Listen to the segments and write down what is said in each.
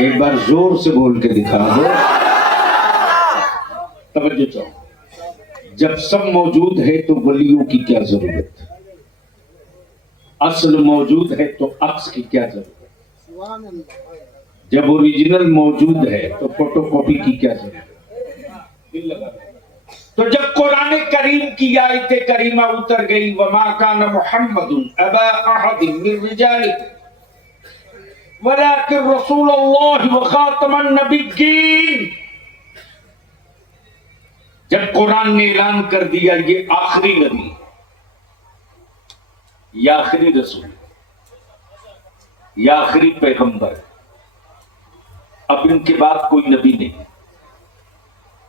एक बार जोर से बोल के दिखा दो। तवज्जो चाहो। जब सब मौजूद है तो वलियों की क्या जरूरत, असल मौजूद है तो अक्स की क्या जरूरत, जब ओरिजिनल मौजूद है तो फोटोकॉपी की क्या जरूरत। तो जब कुरान करीम की आयत करीमा उतर गई, वमा कान मुहम्मदुन अबा अहदिन मिन रिजालिकुम वलाकिन रसूलुल्लाह व खातमन नबिय्यीन, जब कुरान ने ऐलान कर दिया ये आखिरी नबी, ये आखिरी रसूल, ये आखिरी पैगंबर, अब इनके बाद कोई नबी नहीं,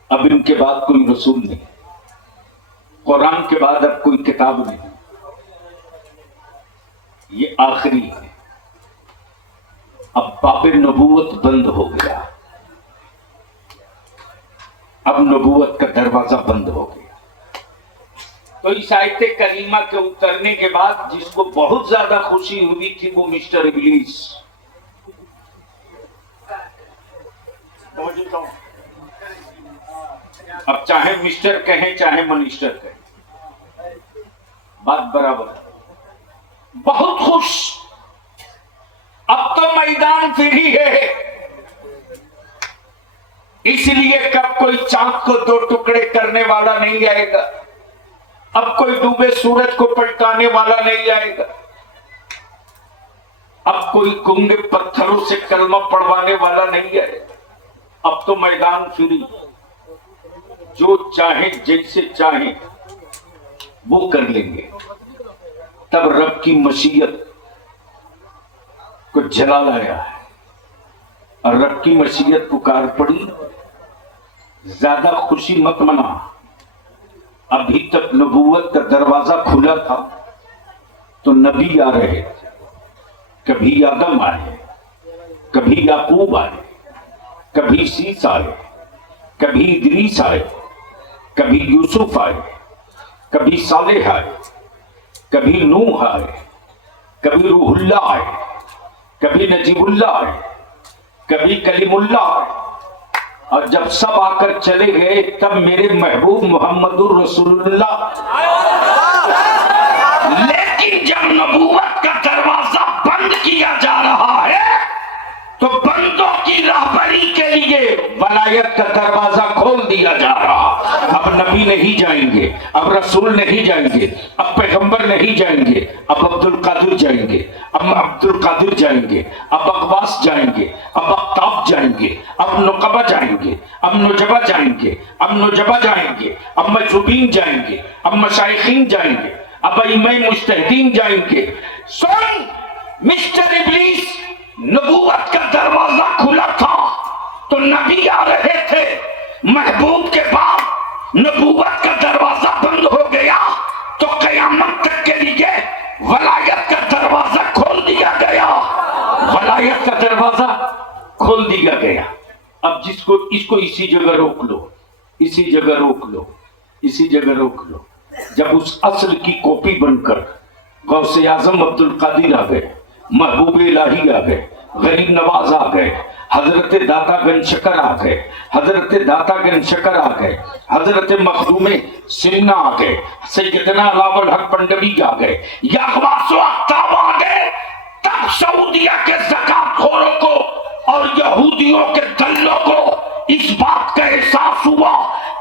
अब इनके बाद कोई रसूल नहीं, कुरान के बाद अब कोई किताब नहीं, ये आखिरी है। अब बाबे नबूवत बंद हो गया, अब नबूवत का दरवाजा बंद हो गया। तो इस आयत करीमा के उतरने के बाद जिसको बहुत ज्यादा खुशी हुई थी वो मिस्टर इब्लीस। अब चाहे मिस्टर कहें चाहे मनिस्टर कहें, बात बराबर, बहुत खुश। अब तो मैदान फ्री है, इसलिए कब कोई चांद को दो टुकड़े करने वाला नहीं आएगा, अब कोई डूबे सूरज को पलटाने वाला नहीं आएगा, अब कोई गुंगे पत्थरों से कलमा पढ़वाने वाला नहीं आएगा। अब तो मैदान फ्री, जो चाहे जैसे चाहे वो कर लेंगे। तब रब की मशीयत को जला लाया है और रब की मशीयत पुकार पड़ी, ज्यादा खुशी मत मना, अभी तक नबूवत का दरवाजा खुला था तो नबी आ रहे थे, कभी आदम आए, कभी याकूब आए, कभी सीस आए, कभी इदरीस आए, कभी यूसुफ आए, कभी सालेह आए, कभी नूह आए, कभी रूहुल्ला आए, कभी नजीबुल्ला आए, कभी कलीमुल्ला आए, और जब सब आकर चले गए तब मेरे महबूब मोहम्मदुर रसूलुल्लाह। लेकिन जब नबूवत का दरवाजा बंद किया जा रहा है तो बंदों की राहबरी के लिए वलायत का दरवाजा खोल दिया जा रहा। अब नबी नहीं जाएंगे, अब रसूल नहीं जाएंगे, अब पैगंबर नहीं जाएंगे, अब अब्दुल कादिर जाएंगे, अब अब्दुल कादिर जाएंगे, अब अकवास जाएंगे, अब अख्ताब जाएंगे, अब नुकबा जाएंगे, अब नुजबा जाएंगे, अब नुजबा जाएंगे, अब मजूबीन जाएंगे, अब मशाइखीन जाएंगे, अब इमाम मुज्तहिदीन जाएंगे। सुन मिस्टर इब्लीस, नबूवत का दरवाजा खुला था तो नबी आ रहे थे, महबूब के बाद नबूवत का दरवाजा बंद हो गया तो कयामत तक के लिए वलायत का दरवाजा खोल दिया गया, वलायत का दरवाजा खोल दिया गया। अब जिसको इसको इसी जगह रोक लो, इसी जगह रोक लो, इसी जगह रोक लो। जब उस असल की कॉपी बनकर गौसे आजम अब्दुल कादिर आ गए, महबूब इलाही आ गए, गरीब नवाज आ गए, हजरत दाता गन शकर आ गए, हजरत दाता गन शकर आ गए, हजरत मखदूम सिन्ना आ गए, सैयदना अलावल हक पंडवी आ गए, यागवासो अख्ताब आ गए, तब सऊदिया के ज़कातखोरों को और यहूदियों के दल्लों को इस बात का एहसास हुआ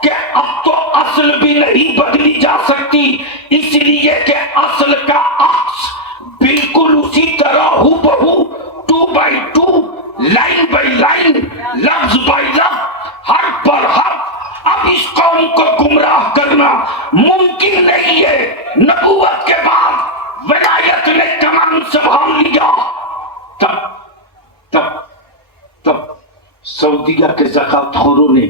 कि अब तो असल भी नहीं बदली जा सकती, इसलिए कि असल का अक्स बिल्कुल उसी तरह हूबहू 2x2, लाइन बाय लाइन, लफ्ज बाय लफ्ज, हर्फ पर हर्फ। अब इस कौम को गुमराह करना मुमकिन नहीं है। नबूवत के बाद विलायत ने कमान संभाल लिया। तब सऊदिया के ज़कातखोरों ने,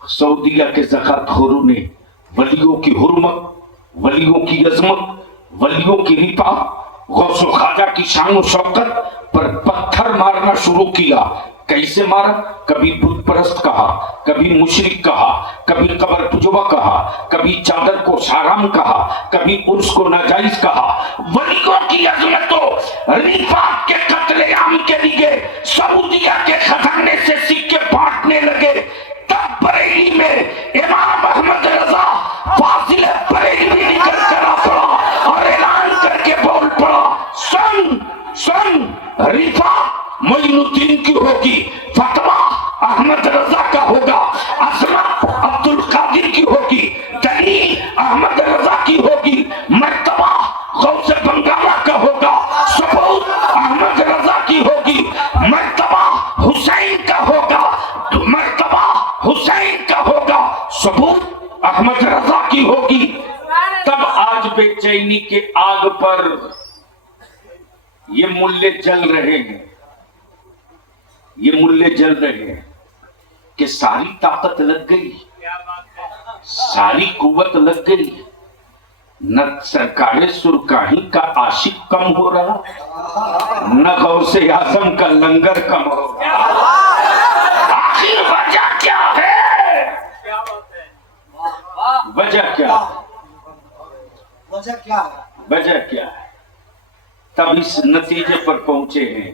सऊदिया के ज़कातखोरों ने वलियों की हुर्मत, वलियों की अजमत, वलियों की रिपा, गौसो ख्वाजा की शान और शौकत पर पत्थर मारना शुरू किया। कैसे मारा? कभी बुत परस्त कहा, कभी मुशरिक कहा, कभी कबर पुजवा कहा, कभी चादर को साराम कहा, कभी उर्स को नाजायज कहा। वलियों की अजमतों रिफात के कत्लेआम के लिए सऊदिया के खजाने से सिक्के बांटने लगे। तब बरेली में इमाम अहमद रजा फाजिल बरेली निकल कर पड़ा और ऐलान करके बोल पड़ा, सन रिफा मोइनुद्दीन की होगी, फतवा अहमद रजा का होगा, असमा अब्दुल कादिर की होगी, दलील अहमद रजा की होगी, मर्तबा गौसे बंगाला का होगा, सबूत अहमद रजा की होगी, मर्तबा हुसैन का होगा, मर्तबा हुसैन का होगा, सबूत अहमद रजा की होगी। तब आज बेचैनी के आग पर ये मुल्ले जल रहे हैं, ये मुल्ले जल रहे हैं कि सारी ताकत लग गई, सारी कुव्वत लग गई, न सरकारे सुरकाही का आशिक कम हो रहा, न गौसे आजम का लंगर कम हो रहा। आखिर वजह क्या है? वजह क्या है? वजह क्या है? तब इस नतीजे पर पहुंचे हैं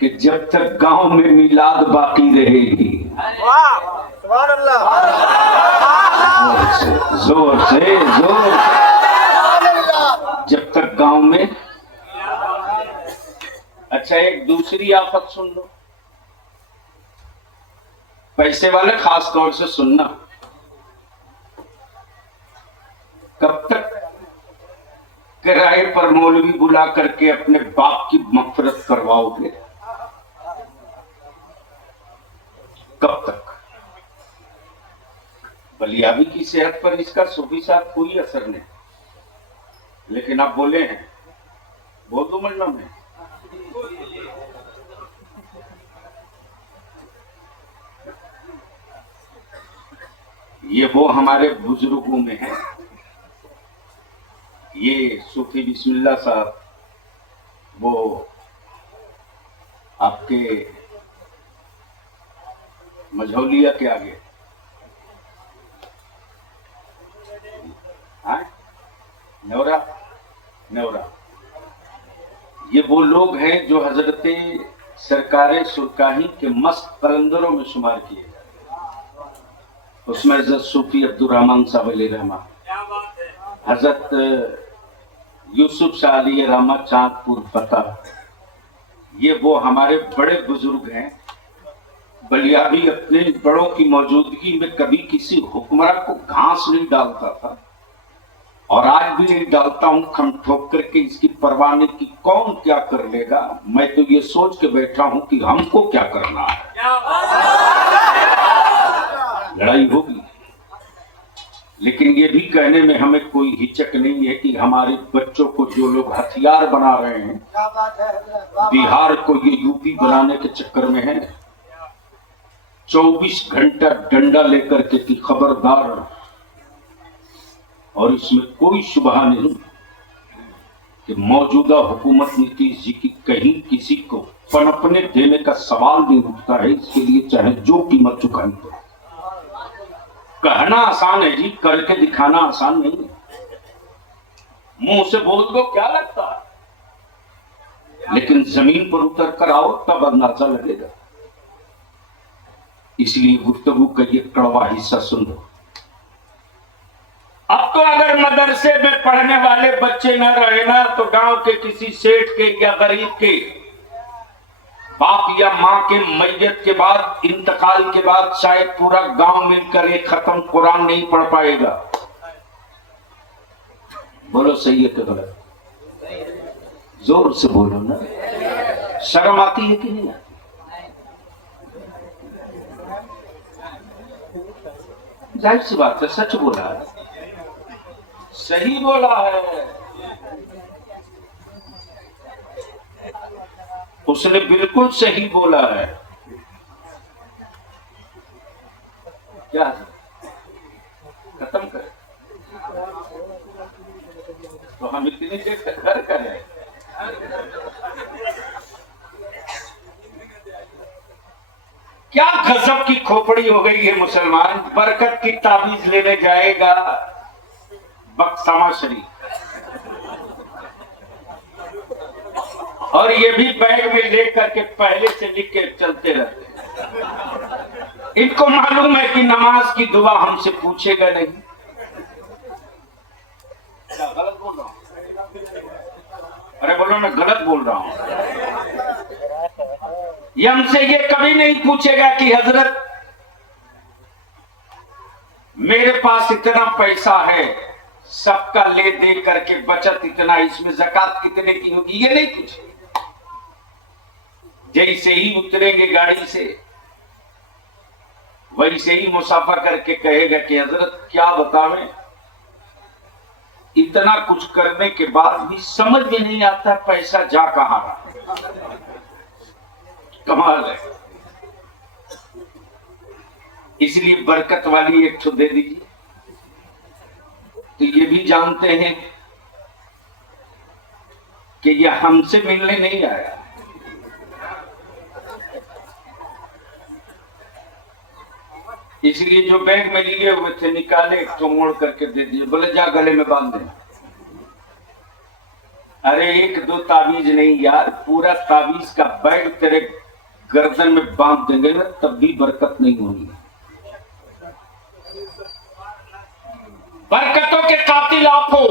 कि जब तक गांव में मिलाद बाकी रहेगी, जोर से जब तक गांव में। अच्छा, एक दूसरी आफत सुन लो, पैसे वाले खास तौर से सुनना। कब तक किराए पर मौलवी बुला करके अपने बाप की मगफिरत करवाओगे? कब तक? बलियाबी की सेहत पर इसका सूफी साहब कोई असर नहीं, लेकिन आप बोले हैं, बोल दो मरना में। ये वो हमारे बुजुर्गों में है, ये सूफी बिस्मिल्लाह साहब, वो आपके मझौलिया के आगे, नेवरा, ये वो लोग हैं जो हजरत सरकारे सुरकाही के मस्त कलंदरों में शुमार किए जाते। उसमें हजरत सूफी अब्दुर्रहमान साहब अलैहि रहमा, हजरत यूसुफ शाह अली रहमा चांदपुर फता, ये वो हमारे बड़े बुजुर्ग हैं। बलियाबी अपने बड़ों की मौजूदगी में कभी किसी हुक्मरान को घास नहीं डालता था, और आज भी नहीं डालता हूं, खम ठोक करके इसकी परवाह नहीं की कौन क्या कर लेगा। मैं तो ये सोच के बैठा हूं कि हमको क्या करना है। लड़ाई होगी, लेकिन ये भी कहने में हमें कोई हिचक नहीं है कि हमारे बच्चों को जो लोग हथियार बना रहे हैं, बिहार को ये यूपी बनाने के चक्कर में है, 24 घंटा डंडा लेकर के कि खबरदार। और इसमें कोई शुबहा नहीं कि मौजूदा हुकूमत नीतीश जी की कहीं किसी को पनपने देने का सवाल नहीं उठता है। इसके लिए चाहे जो कीमत चुकानी पड़े। कहना आसान है जी, करके दिखाना आसान नहीं है। मुंह से बोल दो क्या लगता है, लेकिन जमीन पर उतर कर आओ तब अंदाजा लगेगा। इसलिए गुफ्तगू का ये कड़वा हिस्सा सुन लो। अब तो अगर मदरसे में पढ़ने वाले बच्चे न रहे ना, तो गांव के किसी सेठ के या गरीब के बाप या माँ के मैयत के बाद, इंतकाल के बाद शायद पूरा गांव मिलकर एक खत्म कुरान नहीं पढ़ पाएगा। बोलो सही है कि गलत? जोर से बोलो ना, शर्म आती है कि नहीं आती? जाहिर सी बात है, सच बोला है, सही बोला है। उसने बिल्कुल सही बोला है। क्या खत्म कर, तो हम इतनी देर तक घर करें। क्या गजब की खोपड़ी हो गई है मुसलमान। बरकत की ताबीज लेने जाएगा बक्सामा शरीफ, और ये भी बैग में लेकर के पहले से लिख के चलते रहते। इनको मालूम है कि नमाज की दुआ हमसे पूछेगा नहीं। क्या गलत बोल रहा हूं? अरे बोलो मैं गलत बोल रहा हूं। ये हमसे ये कभी नहीं पूछेगा कि हजरत मेरे पास इतना पैसा है, सबका ले दे करके बचत इतना, इसमें ज़कात कितने की होगी, ये नहीं पूछेगा। जैसे ही उतरेंगे गाड़ी से वैसे ही मुसाफर करके कहेगा कि हजरत क्या बतावें, इतना कुछ करने के बाद भी समझ में नहीं आता पैसा जा कहां रहा। कमाल है। इसलिए बरकत वाली एक तो दे दीजिए। तो ये भी जानते हैं कि ये हमसे मिलने नहीं आया, इसलिए जो बैग में लिए हुए थे निकाले तो मोड़ करके दे दिए, बोले जा गले में बांध दे। अरे एक दो ताबीज नहीं यार, पूरा ताबीज का बैग तेरे गर्दन में बांध देंगे ना, तब भी बरकत नहीं होगी। बरकतों के कातिल आप हो।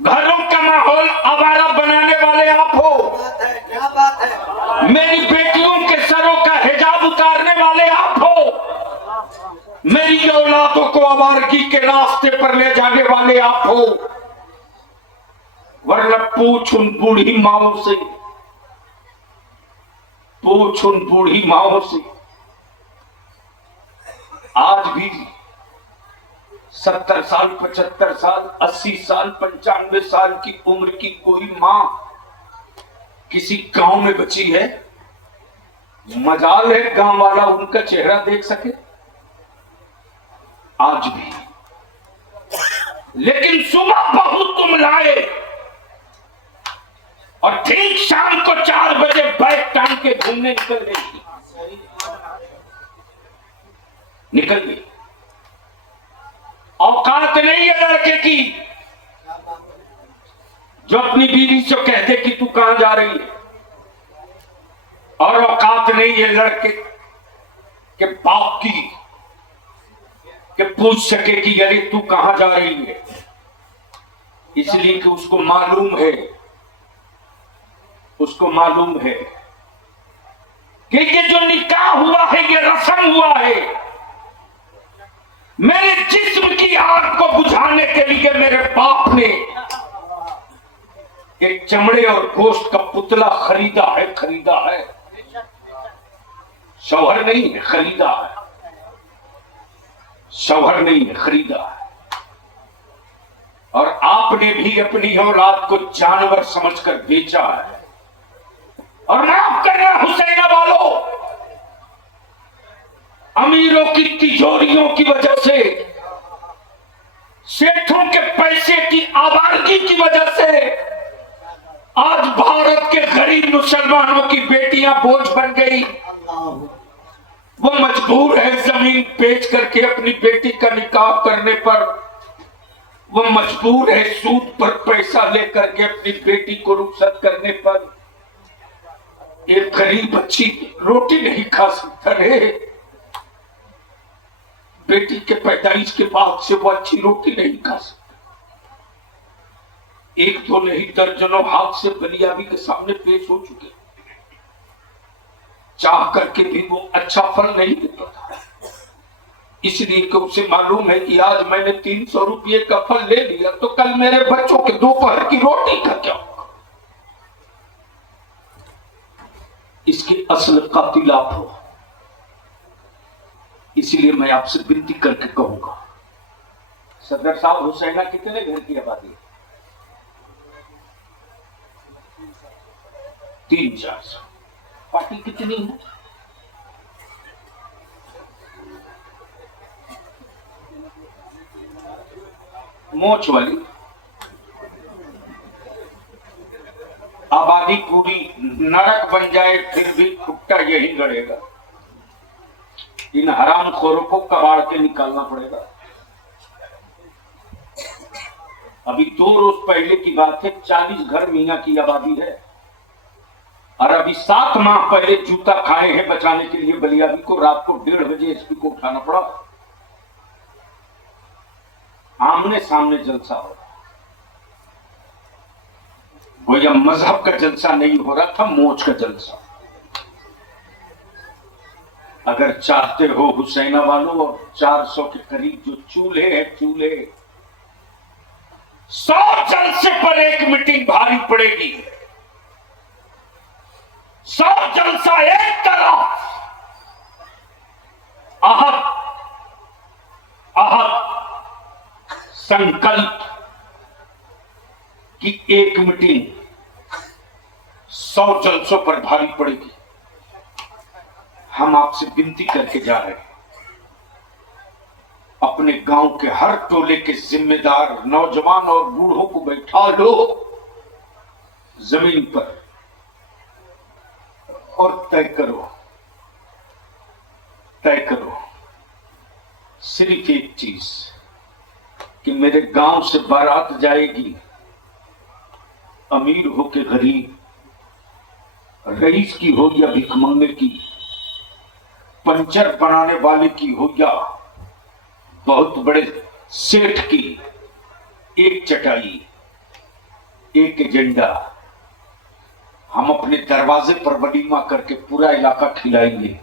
घरों का माहौल आवारा बनाने वाले आप हो। क्या बात है। मेरी बेटियों के सरों का हिजाब उतारने वाले आप हो। मेरी औलादों को आवारगी के रास्ते पर ले जाने वाले आप हो। वरना पूछ उन बूढ़ी माओं से, पूछ उन बूढ़ी माओं से, आज भी 70 साल 75 साल 80 साल 95 साल की उम्र की कोई मां किसी गांव में बची है? मजाल है गांव वाला उनका चेहरा देख सके आज भी। लेकिन सुबह बहुत तुम लाए और ठीक शाम को 4 बजे बैग टांग के घूमने निकल गई, निकल गई। औकात नहीं है लड़के की जो अपनी बीवी से कहते कि तू कहां जा रही है, और औकात नहीं है लड़के के बाप की कि पूछ सके कि अरे तू कहां जा रही है। इसलिए कि उसको मालूम है, उसको मालूम है कि ये जो निकाह हुआ है ये रस्म हुआ है। मेरे जिस्म की आग को बुझाने के लिए मेरे बाप ने एक चमड़े और गोश्त का पुतला खरीदा है, खरीदा है। शौहर नहीं है, खरीदा है। शौहर नहीं है, खरीदा है। और आपने भी अपनी औलाद को जानवर समझकर बेचा है। और माफ करना हुसैना वालों, अमीरों की तिजोरियों की वजह से, सेठों के पैसे की आवारगी की वजह से आज भारत के गरीब मुसलमानों की बेटियां बोझ बन गई। वो मजबूर है जमीन बेच करके अपनी बेटी का निकाह करने पर, वो मजबूर है सूद पर पैसा लेकर के अपनी बेटी को रुखसत करने पर। एक गरीब बच्ची रोटी नहीं खा सकता रे, बेटी के पैदाइश के बाद से वो अच्छी रोटी नहीं खा सकता। एक तो नहीं दर्जनों हाथ से बलियाबी के सामने पेश हो चुके, चाह करके भी वो अच्छा फल नहीं देता था। इसलिए कि उसे मालूम है कि आज मैंने 300 रुपये का फल ले लिया तो कल मेरे बच्चों के दोपहर की रोटी का क्या होगा। इसके असल कातिल आप हो। इसलिए मैं आपसे विनती करके कहूंगा, सदर साहब हुसैना कितने घर की आबादी है? 300-400। पार्टी कितनी है? मोच वाली आबादी पूरी नरक बन जाए फिर भी घंटा यही गड़ेगा। इन हरामखोरों को कबाड़ के निकालना पड़ेगा। अभी 2 रोज पहले की बात है, 40 घर मियां की आबादी है, और अभी 7 माह पहले जूता खाए हैं बचाने के लिए बलियाबी को। रात को 1:30 बजे एसपी को उठाना पड़ा। आमने सामने जलसा हो रहा, वो यह मजहब का जलसा नहीं हो रहा था, मोच का जलसा। अगर चाहते हो हुसैना वालों, और 400 के करीब जो चूल्हे हैं, चूल्हे 100 जलसे पर एक मीटिंग भारी पड़ेगी। 100 जलसा एक तरफ, आहत संकल्प की एक मीटिंग 100 जलसों पर भारी पड़ेगी। हम आपसे विनती करके जा रहे हैं, अपने गांव के हर टोले के जिम्मेदार नौजवान और बूढ़ों को बैठा लो जमीन पर और तय करो सिर्फ एक चीज, कि मेरे गांव से बारात जाएगी, अमीर हो के गरीब, रईस की हो या भिखमंगे की, पंचर बनाने वाले की हो या बहुत बड़े सेठ की, एक चटाई, एक एजेंडा। हम अपने दरवाजे पर वलीमा करके पूरा इलाका खिलाएंगे,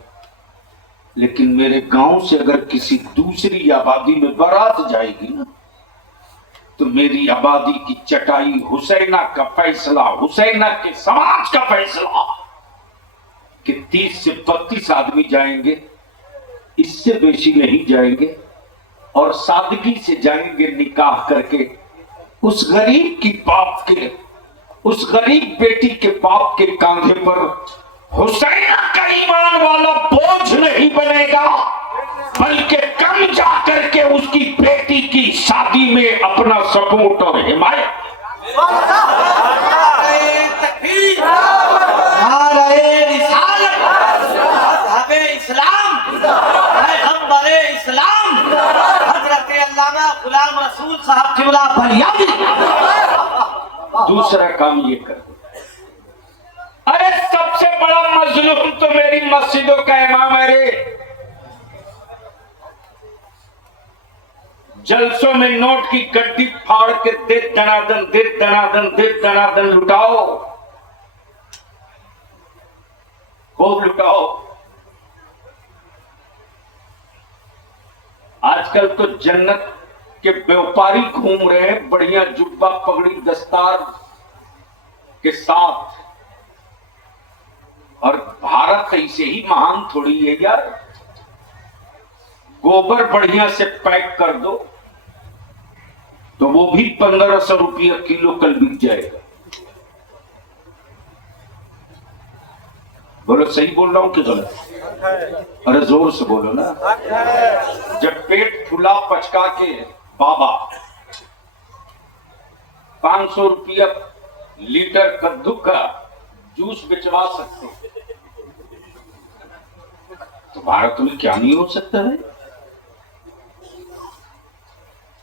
लेकिन मेरे गांव से अगर किसी दूसरी आबादी में बारात जाएगी ना, तो मेरी आबादी की चटाई हुसैना का फैसला, हुसैना के समाज का फैसला कि 30 से 32 आदमी जाएंगे, इससे बेशी नहीं जाएंगे, और सादगी से जाएंगे निकाह करके। उस गरीब की बाप के, उस गरीब बेटी के बाप के कांधे पर हुसैना का ईमान वाला बोझ नहीं बनेगा, बल्कि कम जा करके उसकी बेटी की शादी में अपना सपोर्ट और हिमायत। गुलाम रसूल साहब की बलियाबी। दूसरा काम ये कर दो। अरे सबसे बड़ा मजलूम तो मेरी मस्जिदों का इमाम है रे। जलसों में नोट की गड्डी फाड़ के दे दनादन लुटाओ, खूब लुटाओ। आजकल तो जन्नत के व्यापारी घूम रहे हैं बढ़िया जुब्बा पगड़ी दस्तार के साथ, और भारत ऐसे ही महान थोड़ी है यार। गोबर बढ़िया से पैक कर दो तो वो भी 1500 रुपया किलो कल बिक जाएगा। बोलो सही बोल रहा हूं कि गलत? अरे जोर से बोलो ना। जब पेट फुला पचका के बाबा 500 रुपया लीटर कद्दू का जूस बिचवा सकते, तो भारत में क्या नहीं हो सकता है?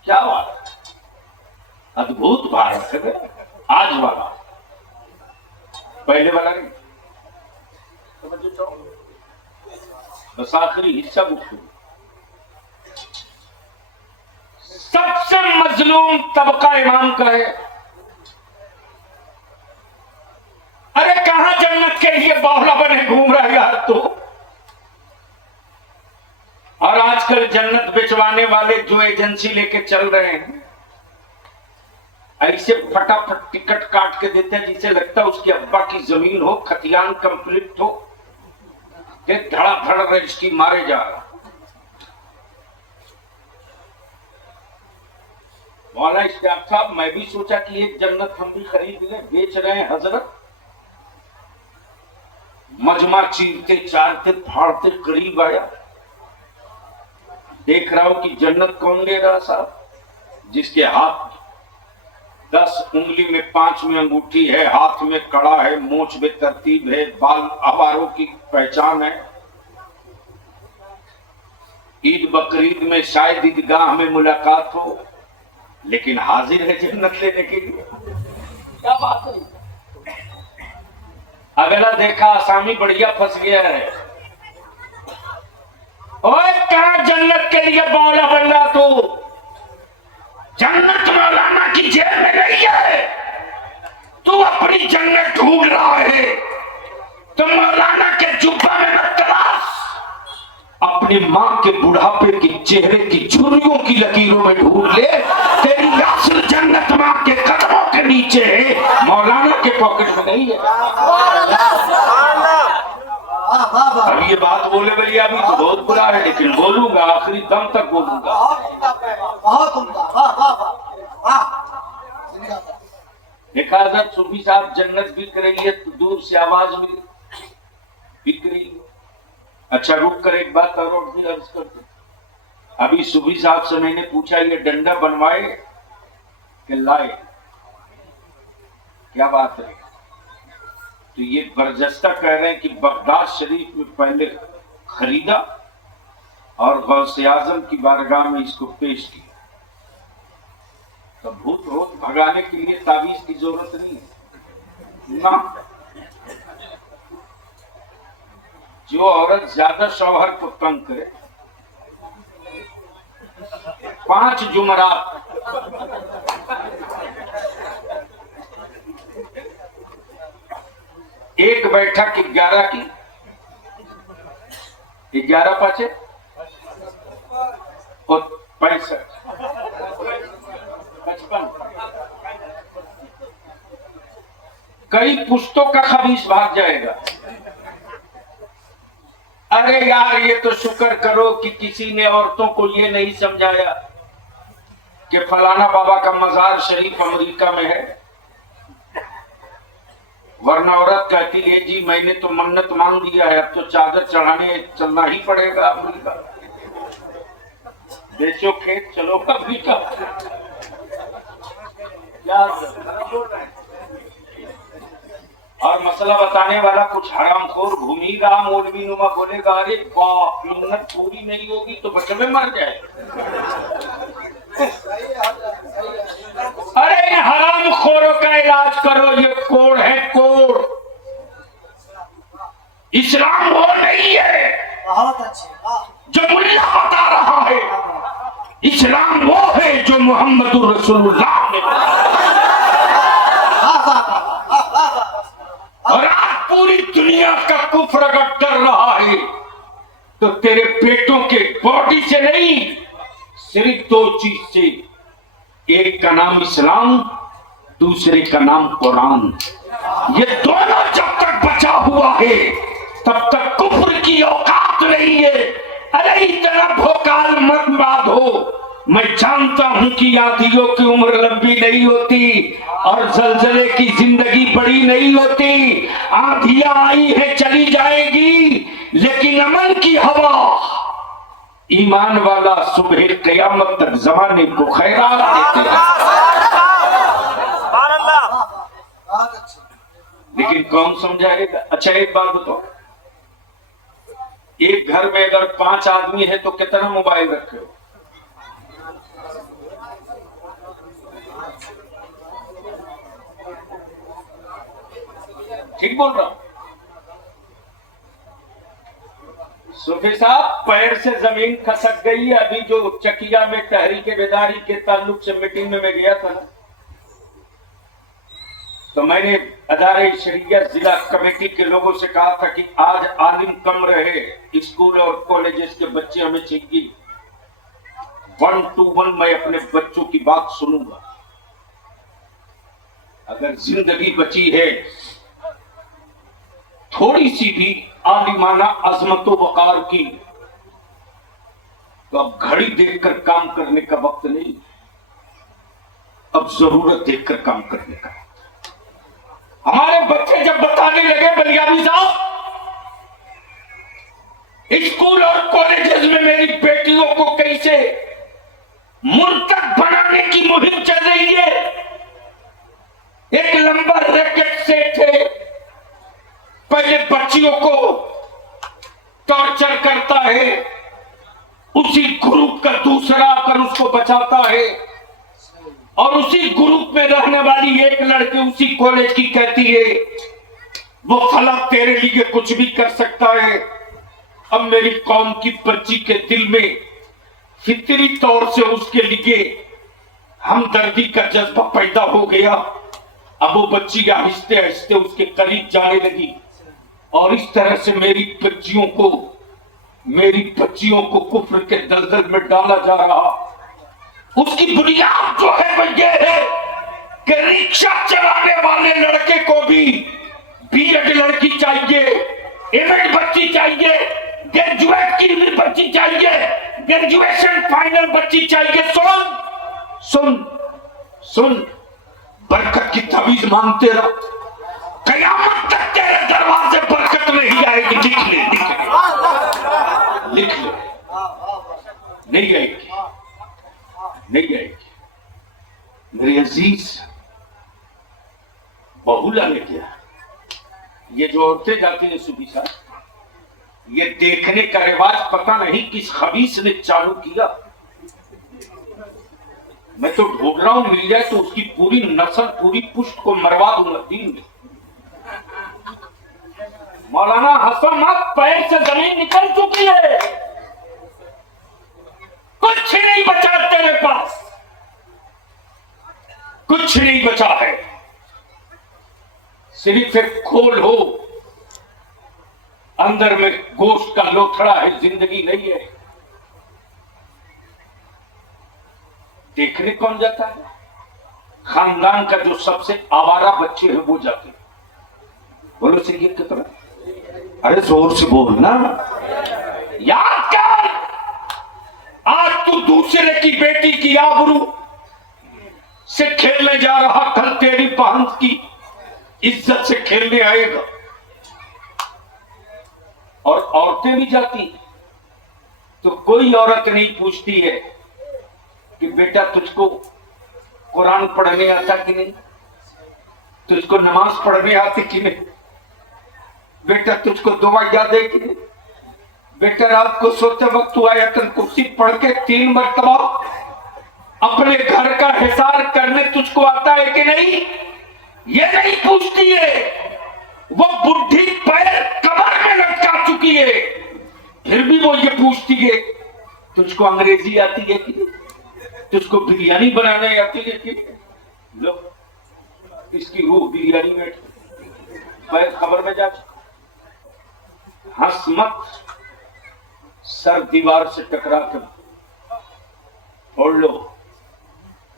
क्या बात, अद्भुत भारत है आज वाला, पहले वाला नहीं। समझ जाओ, बस आखिरी हिस्सा मुझको। सबसे मजलूम तबका इमाम का है। अरे कहां जन्नत के लिए बावला बने घूम रहा है यार तो। और आजकल जन्नत बेचवाने वाले जो एजेंसी लेके चल रहे हैं, ऐसे फटाफट टिकट काट के देते हैं जिसे लगता है उसके अब्बा की जमीन हो, खतियान कंप्लीट हो, धड़ाधड़ रजिस्ट्री मारे जा रहा। मौलाना इश्तियाक साहब, मैं भी सोचा कि एक जन्नत हम भी खरीद लें, बेच रहे हैं हजरत। मजमा चीरते चारते फाड़ते करीब आया, देख रहा हूं कि जन्नत कौन ले रहा साहब? जिसके हाथ 10 उंगली में 5 में अंगूठी है, हाथ में कड़ा है, मूंछ में तरतीब है, बाल आवारों की पहचान है। ईद बकरीद में शायद ईदगाह में मुलाकात हो, लेकिन हाजिर है जन्नत लेने के लिए। क्या बात है। अगला देखा आसामी बढ़िया फंस गया है। ओए कहां जन्नत के लिए मौला बन रहा तू? जन्नत मौलाना की जेब में नहीं है, तू अपनी जन्नत ढूंढ रहा है। तो मौलाना के जुब्बा में मत तलाश, अपनी मां के बुढ़ापे के चेहरे की झुर्रियों की लकीरों में ढूंढ ले। तेरी असल जन्नत मां के कदमों के नीचे है, मौलाना के पॉकेट में नहीं है। अब ये बात बोले भैया अभी तो बहुत बुरा है, लेकिन बोलूंगा, आखिरी दम तक बोलूंगा। देखा था सूफी साहब जन्नत बिक रही है तो दूर से आवाज मिली, बिक रही है। अच्छा रुक कर एक बात और भी अर्ज कर दे। अभी सूफी साहब से मैंने पूछा ये डंडा बनवाए कि लाए, क्या बात है? तो ये बरजस्ता कह रहे हैं कि बगदाद शरीफ में पहले खरीदा और गौसे आजम की बारगाह में इसको पेश किया। तो भूत रोत भगाने के लिए तावीज की जरूरत नहीं है ना। जो औरत ज्यादा शौहर को तंग करे, 5 जुमरात एक बैठक 11 की, 11 पाचे और 65 55 कई पुश्तों का खबीस भाग जाएगा। अरे यार ये तो शुक्र करो कि किसी ने औरतों को ये नहीं समझाया कि फलाना बाबा का मजार शरीफ अमेरिका में है, वरना औरत कहती है जी मैंने तो मन्नत मांग दिया है, अब तो चादर चढ़ाने चलना ही पड़ेगा अमेरिका। बेचो खेत चलो अमेरिका। क्या और मसला बताने वाला कुछ हरामखोर घूमेगा, मौलवी नुमा बोलेगा अरे बाप मिन्नत पूरी नहीं होगी तो बच्चे में मर जाए। अरे इन हरामखोरों का इलाज करो, ये कोड़ है कोड़। इस्लाम वो नहीं है बहुत अच्छे जो मुल्ला बता रहा है, इस्लाम वो है जो मोहम्मदुर रसूलुल्लाह ने और आज पूरी दुनिया का कुफ्र अगर डर रहा है तो तेरे पेटों के बॉडी से नहीं, सिर्फ 2 चीज से, एक का नाम इस्लाम, दूसरे का नाम कुरान। ये दोनों जब तक बचा हुआ है तब तक कुफ्र की औकात नहीं है। अरे इतना भोकाल मत बांधो, मैं जानता हूं कि आंधियों की उम्र लंबी नहीं होती और जलजले की जिंदगी बड़ी नहीं होती। आंधियां आई है चली जाएगी, लेकिन अमन की हवा ईमान वाला सुबह कयामत तक जमाने को खैरात देते हैं। लेकिन कौन समझाएगा? अच्छा एक बात बताओ, एक घर में अगर 5 आदमी है तो कितना मोबाइल रखे हो? ठीक बोल रहा हूं? सूफी साहब पैर से जमीन खसक गई है। अभी जो चकिया में तहरीक बेदारी के ताल्लुक से मीटिंग में मैं गया था ना, तो मैंने अदारे शरीयत जिला कमेटी के लोगों से कहा था कि आज आलिम कम रहे, स्कूल और कॉलेजेस के बच्चे हमें चाहिए, 1 to 1 मैं अपने बच्चों की बात सुनूंगा। अगर जिंदगी बची है थोड़ी सी भी आलिमाना अजमत वकार की, तो अब घड़ी देखकर काम करने का वक्त नहीं, अब जरूरत देखकर काम करने का। हमारे बच्चे जब बताने लगे बलियाबी साहब स्कूल और कॉलेजेस में मेरी बेटियों को कैसे मुर्तद बनाने की मुहिम चल रही है, एक लंबा रैकेट से थे, पहले बच्चियों को टॉर्चर करता है, उसी ग्रुप का दूसरा आकर उसको बचाता है, और उसी ग्रुप में रहने वाली एक लड़की उसी कॉलेज की कहती है वो फला तेरे लिए कुछ भी कर सकता है। अब मेरी कौम की बच्ची के दिल में फितरी तौर से उसके लिए हमदर्दी का जज्बा पैदा हो गया। अब वो बच्ची आहिस्ते आहिस्ते उसके करीब जाने लगी, और इस तरह से मेरी बच्चियों को कुफ्र के दलदल में डाला जा रहा। उसकी बुनियाद जो है वो ये है कि रिक्शा चलाने वाले लड़के को भी बीएड लड़की चाहिए, एमएड बच्ची चाहिए, ग्रेजुएट की भी बच्ची चाहिए, ग्रेजुएशन फाइनल बच्ची चाहिए। सुन सुन, बरकत की तवीज मांगते रहो, कयामत तक तेरे दरवाजे बरकत नहीं आएगी। लिख ले नहीं आएगी। मेरे अजीज, बहुला ने क्या, ये जो औरतें जाती हैं सुबह, ये देखने का रिवाज पता नहीं किस खबीस ने चालू किया। मैं तो ढूंढ रहा हूं, मिल जाए तो उसकी पूरी नस्ल, पूरी पुश्त को मरवा दूंगा दीन में। मौलाना हसन मत, पैर से जमीन निकल चुकी है, कुछ नहीं बचा तेरे पास, कुछ नहीं बचा है। सिर्फ एक खोल हो, अंदर में गोश्त का लोथड़ा है, जिंदगी नहीं है। देखने कौन जाता है? खानदान का जो सबसे आवारा बच्चे हैं वो जाते हैं। बोलो सही है कितना? अरे जोर से बोलना। याद कर, आज तू दूसरे की बेटी की आबरू से खेलने जा रहा, कल तेरी बहन की इज्जत से खेलने आएगा। और औरतें भी जाती, तो कोई औरत नहीं पूछती है कि बेटा तुझको कुरान पढ़ने आता कि नहीं, तुझको नमाज पढ़ने आती कि नहीं, बेटा तुझको दुआ याद है कि नहीं, बेटा रात को सोते वक्त तू आयतल कुर्सी पढ़ के 3 मरतबा अपने घर का हिसार करने तुझको आता है कि नहीं, ये नहीं पूछती है। वो बुढ़ी पैर कमर में लटका चुकी है, फिर भी वो ये पूछती है तुझको अंग्रेजी आती है कि नहीं, तुझको बिरयानी बनाने आती है कि नहीं। लो, इसकी रूह बिरयानी में पैर कमर में जा चुका। हंस मत, सर दीवार से टकरा कर फोड़ लो।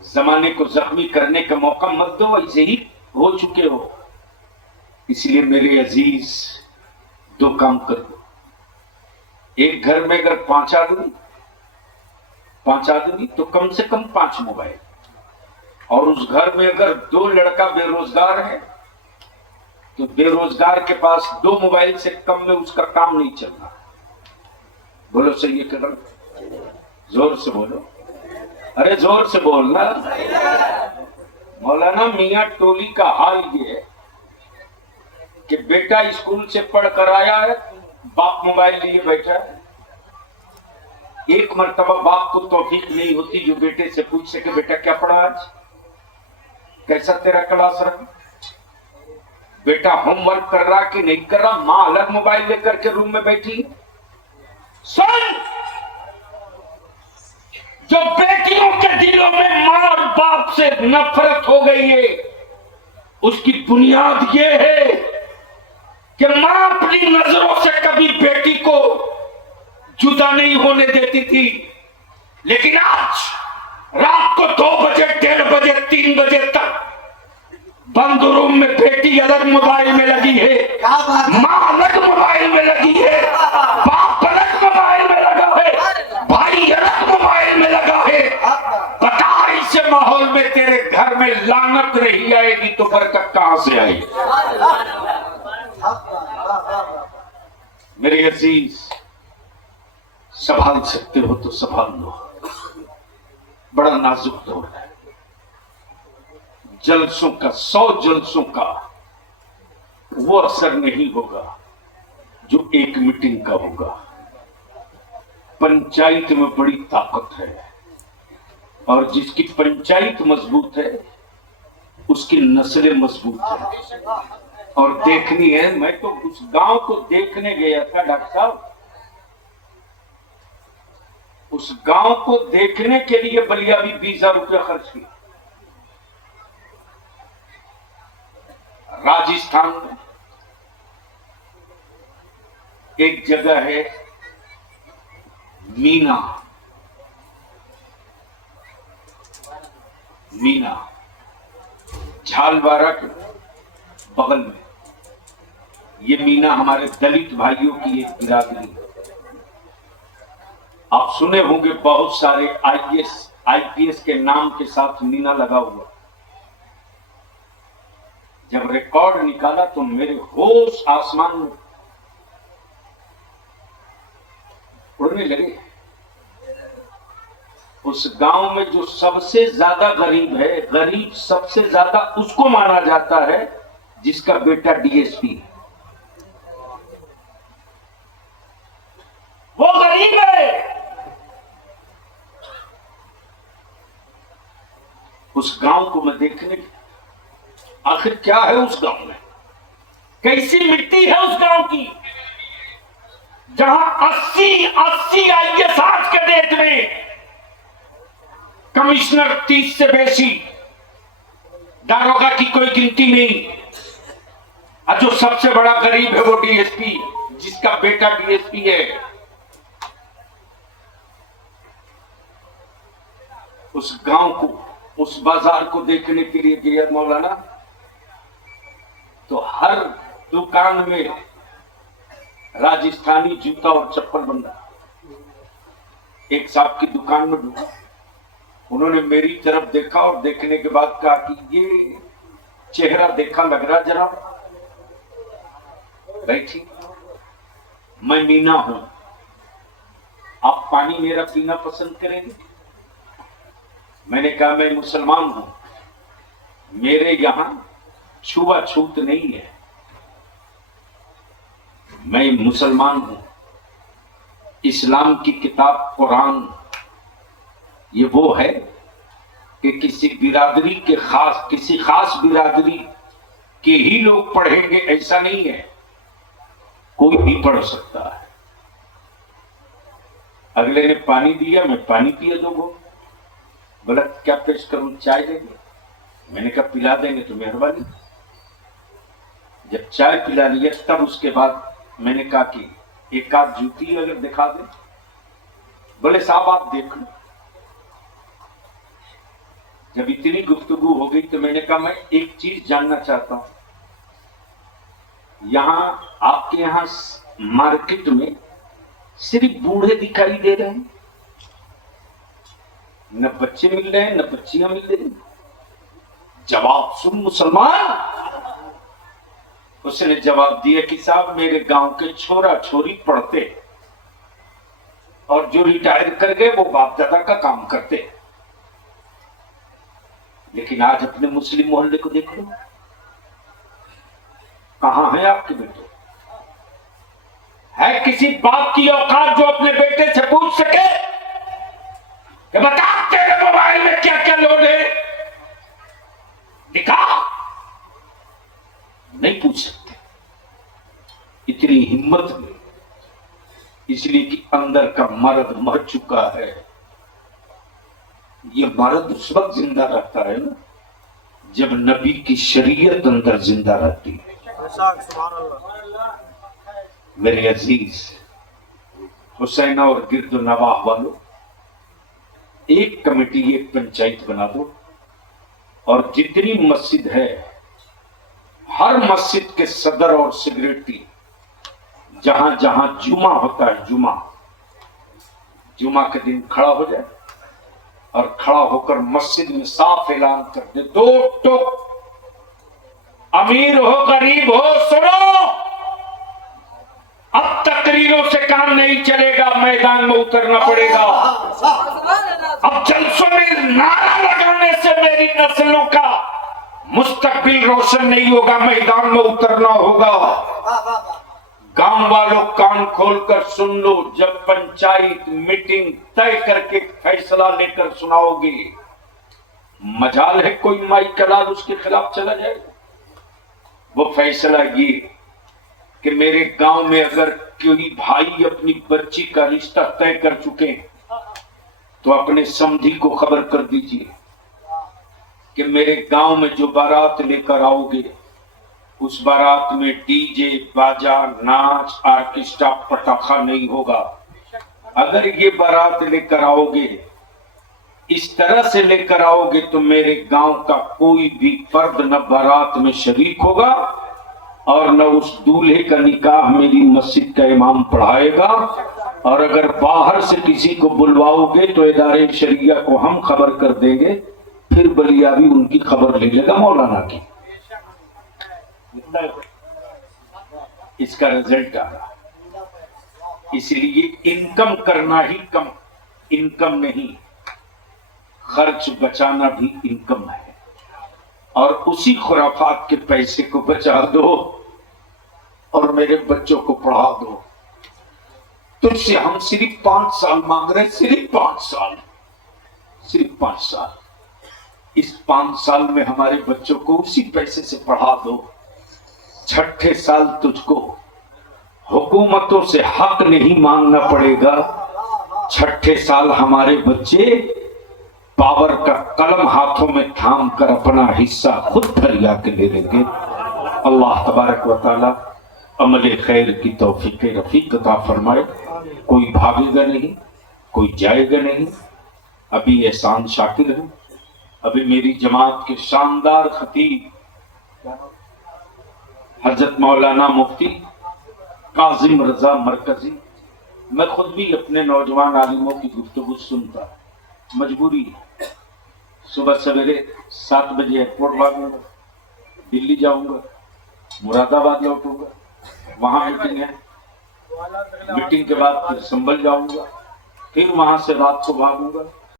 जमाने को जख्मी करने का मौका मत दो, ऐसे ही हो चुके हो। इसलिए मेरे अजीज, 2 काम कर दो। एक घर में अगर 5 आदमी तो कम से कम 5 मोबाइल, और उस घर में अगर 2 लड़का बेरोजगार है तो बेरोजगार के पास 2 मोबाइल से कम में उसका काम नहीं चलना। बोलो सही है कदम? जोर से बोलो, अरे जोर से बोलना। मौलाना मियां टोली का हाल ये है कि बेटा स्कूल से पढ़ कर आया है, बाप मोबाइल लिए बैठा है। एक मर्तबा बाप को तौफीक नहीं होती जो बेटे से पूछ सके बेटा क्या पढ़ा आज, कैसा तेरा क्लास रहा, बेटा होमवर्क कर रहा कि नहीं कर रहा। मां अलग मोबाइल लेकर के रूम में बैठी। सुन, जो बेटियों के दिलों में मां और बाप से नफरत हो गई है, उसकी बुनियाद यह है कि मां अपनी नजरों से कभी बेटी को जुदा नहीं होने देती थी, लेकिन आज रात को 2 बजे, 1:30 बजे, 3 बजे तक बंद रूम में बेटी अलग मोबाइल में लगी है, मां अलग मोबाइल में लगी है, बाप अलग मोबाइल में लगा है, भाई अलग मोबाइल में लगा है। बता, ऐसे माहौल में तेरे घर में लानत नहीं आएगी तो बरकत कहां से आएगी? मेरे अजीज, संभाल सकते हो तो संभाल लो, बड़ा नाजुक दौर है। जलसों का, 100 जलसों का वो असर नहीं होगा जो एक मीटिंग का होगा। पंचायत में बड़ी ताकत है और जिसकी पंचायत मजबूत है उसकी नस्लें मजबूत है। और देखनी है, मैं तो उस गांव को देखने गया था डॉक्टर साहब, उस गांव को देखने के लिए बलिया भी 20,000 रुपया खर्च किया। राजस्थान में एक जगह है मीना, मीना झालवाड़ा के बगल में। ये मीना हमारे दलित भाइयों की एक बिरादरी है। आप सुने होंगे बहुत सारे आईपीएस के नाम के साथ मीना लगा हुआ। जब रिकॉर्ड निकाला तो मेरे होश आसमान में उड़ने लगे। उस गांव में जो सबसे ज्यादा गरीब है, गरीब सबसे ज्यादा उसको माना जाता है जिसका बेटा डीएसपी है। वो गरीब है। उस गांव को मैं देखने, आखिर क्या है उस गांव में, कैसी मिट्टी है उस गांव की, जहां 80 आईएएस आज के डेट में, कमिश्नर 30 से बेसी, दारोगा की कोई गिनती नहीं, और जो सबसे बड़ा गरीब है वो डीएसपी, जिसका बेटा डीएसपी है। उस गांव को, उस बाजार को देखने के लिए गया मौलाना, तो हर दुकान में राजस्थानी जूता और चप्पल बन रहा। एक साहब की दुकान में ढूंढा, उन्होंने मेरी तरफ देखा और देखने के बाद कहा कि ये चेहरा देखा लग रहा जरा। बैठी, मैं मीना हूं, आप पानी मेरा पीना पसंद करेंगे? मैंने कहा मैं मुसलमान हूं, मेरे यहां छुआछूत नहीं है, मैं मुसलमान हूं। इस्लाम की किताब कुरान ये वो है कि किसी बिरादरी के खास, किसी खास बिरादरी के ही लोग पढ़ेंगे ऐसा नहीं है, कोई भी पढ़ सकता है। अगले ने पानी दिया, मैं पानी पिया दो। बोला क्या पेश करूं, चाय देंगे? मैंने कहा पिला देंगे तो मेहरबानी। जब चाय पिला लिया तब उसके बाद मैंने कहा कि एक आध जूती अगर दिखा दे। बोले साहब आप देख लो। जब इतनी गुफ्तगू हो गई तो मैंने कहा मैं एक चीज जानना चाहता हूं, यहां आपके यहां मार्केट में सिर्फ बूढ़े दिखाई दे रहे हैं, न बच्चे मिल रहे हैं न बच्चियां मिल रही। जवाब सुन मुसलमान। उसने जवाब दिया कि साहब मेरे गांव के छोरा छोरी पढ़ते और जो रिटायर कर गए वो बाप दादा का काम करते, लेकिन आज अपने मुस्लिम मोहल्ले को देख लो, कहां है आपके बेटे? है किसी बाप की औकात जो अपने बेटे से पूछ सके कि बता तेरे मोबाइल में क्या क्या लोड है, दिखा? नहीं पूछ सकते, इतनी हिम्मत नहीं, इसलिए कि अंदर का मर्द मर चुका है। ये मर्द उस वक्त जिंदा रहता है ना जब नबी की शरीयत अंदर जिंदा रहती है। मेरे अजीज हुसैन और गिरद नवाह वालों, एक कमेटी, एक पंचायत बना दो और जितनी मस्जिद है हर मस्जिद के सदर और सेक्रेटरी जहां जहां जुमा होता है, जुमा के दिन खड़ा हो जाए और खड़ा होकर मस्जिद में साफ ऐलान कर दे, दो टोक, अमीर हो गरीब हो सुनो, अब तकरीरों से काम नहीं चलेगा, मैदान में उतरना पड़ेगा। अब जलसों में नारा लगाने से मेरी नस्लों का मुस्तकबिल रोशन नहीं होगा, मैदान में उतरना होगा। वाह वाह वाह। गांव वालों कान खोलकर सुन लो, जब पंचायत मीटिंग तय करके फैसला लेकर सुनाओगे, मजाल है कोई माई कलाल उसके खिलाफ चला जाएगा। वो फैसला ये कि मेरे गांव में अगर कोई भाई अपनी बच्ची का रिश्ता तय कर चुके हैं तो अपने समधी को खबर कर दीजिए कि मेरे गांव में जो बारात लेकर आओगे उस बारात में डीजे बाजा नाच आर्केस्ट्रा पटाखा नहीं होगा। अगर ये बारात लेकर आओगे, इस तरह से लेकर आओगे, तो मेरे गांव का कोई भी फर्द न बारात में शरीक होगा और न उस दूल्हे का निकाह मेरी मस्जिद का इमाम पढ़ाएगा। और अगर बाहर से किसी को बुलवाओगे तो इदारे शरिया को हम खबर कर देंगे, फिर बलिया भी उनकी खबर ले लेगा मौलाना की। इसका रिजल्ट आ रहा। इसलिए इनकम करना ही कम इनकम नहीं, खर्च बचाना भी इनकम है। और उसी खुराफात के पैसे को बचा दो और मेरे बच्चों को पढ़ा दो। तुझसे हम सिर्फ 5 साल मांग रहे, सिर्फ 5 साल, सिर्फ 5 साल। इस 5 साल में हमारे बच्चों को उसी पैसे से पढ़ा दो। छठे साल तुझको हुकूमतों से हक नहीं मांगना पड़ेगा। छठे साल हमारे बच्चे पावर का कलम हाथों में थाम कर अपना हिस्सा खुद फरिया के ले लेंगे। अल्लाह तबारक व तआला अमल खैर की तौफीक रफीक अता फरमाए। कोई भागेगा नहीं, कोई जाएगा नहीं। अभी एहसान शाकिर है। अभी मेरी जमात के शानदार खतीब हजरत मौलाना मुफ्ती काजिम रजा मरकजी, मैं खुद भी अपने नौजवान आलिमों की गुफ्तगू सुनता, मजबूरी है। सुबह सवेरे 7 बजे एयरपोर्ट भागूंगा, दिल्ली जाऊंगा, मुरादाबाद लौटूंगा, वहां मीटिंग है, मीटिंग के बाद फिर संभल जाऊंगा, फिर वहां से रात को भागूंगा,